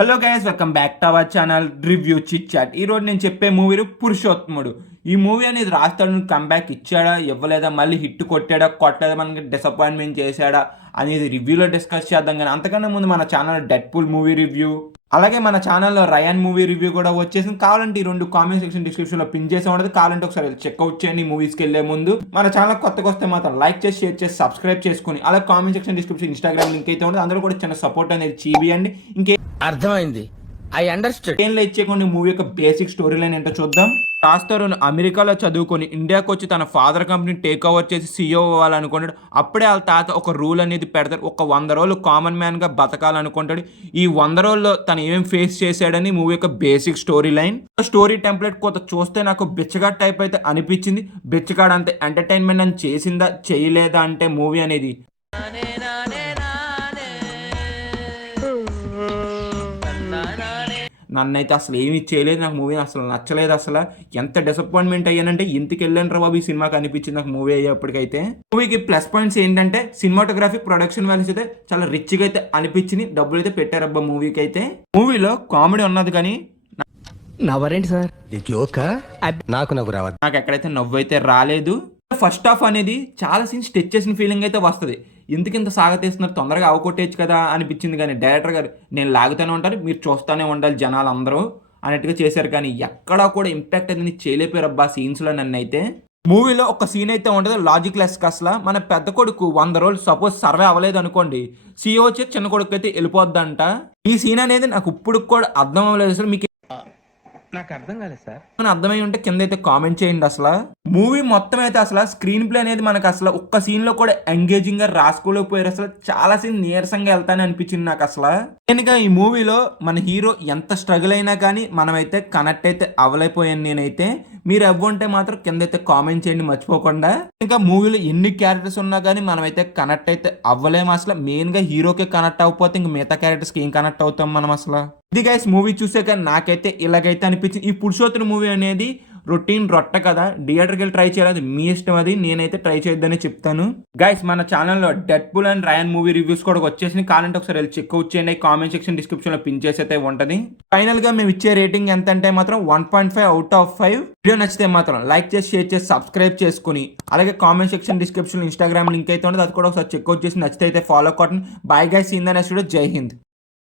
Hello guys, welcome back to our channel review chit chat. ఈ రోజు నేను చెప్పే మూవీ పురుషోత్తముడు. ఈ మూవీ అనేది రాస్తాడు కంబ్యాక్ ఇచ్చాడా ఇవ్వలేదా, మళ్ళీ హిట్ కొట్టాడా కొట్టలేదా, మనకి డిసప్పాయింట్మెంట్ చేశాడా అనేది రివ్యూలో డిస్కస్ చేద్దాం. కానీ అంతకన్నా ముందు మన channel dead pool movie review, అలాగే మన ఛానల్లో రయాన్ మూవీ రివ్యూ కూడా వచ్చేసింది. కావాలంటే ఈ రెండు కామెంట్ సెక్షన్ డిస్క్రిప్షన్లో పిన్ చేసి ఉండదు, కావాలంటే ఒకసారి చెక్అవుట్ చేయండి. మూవీస్కి వెళ్ళే ముందు మన ఛానల్ కొత్తగా వస్తే మాత్రం లైక్ చేసి షేర్ చేసి సబ్స్క్రైబ్ చేసుకుని, అలాగే comment section description Instagram link అయితే ఉండదు, అందులో కూడా చిన్న సపోర్ట్ అనేది చేయండి. ఇంకే అర్థమైంది, ఐ అండర్స్టాండ్. ఏం ఇచ్చేకుండా మూవీ యొక్క బేసిక్ స్టోరీ లైన్ ఏంటో చూద్దాం. రాస్తారును అమెరికాలో చదువుకొని ఇండియాకి వచ్చి తన ఫాదర్ కంపెనీ టేక్ ఓవర్ చేసి సీఈఓ అవ్వాలనుకుంటాడు. అప్పుడే వాళ్ళ తాత ఒక రూల్ అనేది పెడతారు, ఒక 100 రోజులు కామన్ మ్యాన్గా బతకాలనుకుంటాడు. ఈ 100 రోజుల్లో తను ఏం ఫేస్ చేశాడని మూవీ యొక్క basic story line. Story template కొంత చూస్తే నాకు బిచ్చగాడ్ టైప్ అయితే అనిపించింది. బిచ్చగాడ్ అంతే ఎంటర్టైన్మెంట్ అని చేసిందా చేయలేదా అంటే మూవీ అనేది నన్నైతే అసలు ఏమీ చేయలేదు. నాకు మూవీ అసలు నచ్చలేదు. అసలు ఎంత డిసప్పాయింట్మెంట్ అయ్యానంటే ఇంటికి వెళ్ళాను రా బాబు ఈ సినిమాకి అనిపించింది నాకు మూవీ అయ్యేప్పటికైతే. మూవీకి ప్లస్ పాయింట్స్ ఏంటంటే సినిమాటోగ్రఫీ, ప్రొడక్షన్ వాల్యూస్ అయితే చాలా రిచ్గా అయితే అనిపించింది. డబ్బులు అయితే పెట్టారబ్బా మూవీకి అయితే. మూవీలో కామెడీ ఉన్నది కానీ నవ్వరేంటి సార్? నాకు నవ్వు రావద్దు. నాకు ఎక్కడైతే నవ్వు అయితే రాలేదు. ఫస్ట్ హాఫ్ అనేది చాలా సీన్స్ టచ్ చేసిన ఫీలింగ్ అయితే వస్తుంది. ఎందుకింత సాగతీస్తున్నారు, తొందరగా అవకొట్టేచ్చు కదా అనిపించింది. కానీ డైరెక్టర్ గారు నేను లాగుతూనే ఉంటాను, మీరు చూస్తూనే ఉండాలి జనాలు అందరూ అన్నట్టుగా చేశారు. కానీ ఎక్కడా కూడా ఇంపాక్ట్ అనేది చేయలేపారు అబ్బా సీన్స్లో. నన్ను అయితే మూవీలో ఒక సీన్ అయితే ఉంటుంది లాజిక్ లెస్ అసలు. మన పెద్ద కొడుకు 100 రోజులు సపోజ్ సర్వే అవ్వలేదు అనుకోండి, సీఈఓ వచ్చి చిన్న కొడుకు అయితే వెళ్ళిపోద్దంట. ఈ సీన్ అనేది నాకు ఇప్పుడు కూడా అర్థం అవ్వలేదు. అసలు మీకు నాకు అర్థం కాలేదు సార్. అర్థమై ఉంటే కింద అయితే కామెంట్ చేయండి. అసలు మూవీ మొత్తం అయితే అసలు స్క్రీన్ ప్లే అనేది మనకు అసలు ఒక్క సీన్ లో కూడా ఎంగేజింగ్ గా రాసుకోలేకపోయారు. అసలు చాలా సీన్ నీరసంగా వెళ్తానే అనిపించింది నాకు అసలు. నేను ఈ మూవీలో మన హీరో ఎంత స్ట్రగుల్ అయినా కానీ మనమైతే కనెక్ట్ అయితే అవ్వలేకపోయాను నేనైతే. మీరు అవ్వంటే మాత్రం కింద అయితే కామెంట్ చేయండి మర్చిపోకుండా. ఇంకా మూవీలో ఎన్ని క్యారెక్టర్స్ ఉన్నా కానీ మనమైతే కనెక్ట్ అయితే అవ్వలేము. అసలు మెయిన్ గా హీరోకే కనెక్ట్ అవ్వకపోతే ఇంక మిగతా క్యారెక్టర్స్ కి ఏం కనెక్ట్ అవుతాం మనం అసలు. ఇది గైస్ మూవీ చూసాక నాకైతే ఇలాగైతే అనిపించింది. ఈ పురుషోత్తముడు మూవీ అనేది రొటీన్ రొట్ట కదా, థియేటర్కి వెళ్ళి ట్రై చేయాలి, అది మీ ఇష్టం. అది నేనైతే ట్రై చేయొద్దని చెప్తాను. గైస్ మన ఛానల్లో Deadpool and Ryan movie reviews కూడా వచ్చేసి, కావాలంటే ఒకసారి వెళ్ళి చెక్అవుట్ చేయండి. కామెంట్ సెక్షన్ డిస్క్రిప్షన్ లో పిన్ చేసి అయితే ఉంటుంది. ఫైనల్ గా మేము ఇచ్చే రేటింగ్ ఎంత అంటే మాత్రం 1.5 అవుట్ ఆఫ్ 5. వీడియో నచ్చితే మాత్రం లైక్ చేసి షేర్ చేసి సబ్స్క్రైబ్ చేసుకుని, అలాగే comment section description Instagram link అయితే ఉంటుంది, అది కూడా ఒకసారి చెక్అవుట్ చేసి నచ్చితే అయితే ఫాలో కొట్టండి. Bye guys, in the next video. జై హింద్.